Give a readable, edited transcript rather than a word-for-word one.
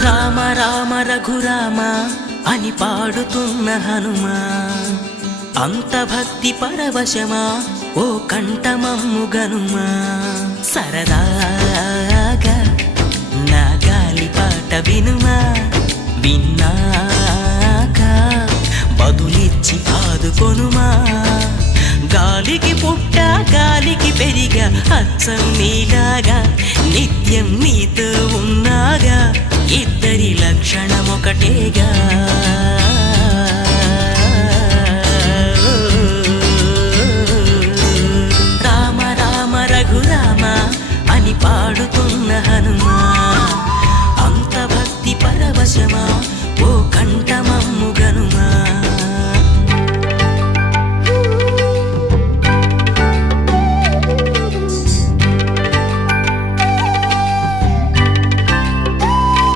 రామ రామ రఘురామ అని పాడుతున్న హనుమా, అంత భక్తి పరవశమా ఓ కంఠమమ్ము గనుమా. సరదాగా నా గాలి పాట వినుమా, విన్నాక బదులిచ్చి ఆదుకొనుమా. గాలికి పుట్ట గాలికి పెరిగా అచ్చం నీలాగా, నిత్యం నీతో ఉన్నాగా, ఇద్దరి లక్షణం ఒకటేగా. రామ రామ రఘురామ అని పాడుతున్న హనుమా, అంత భక్తి పరవశమా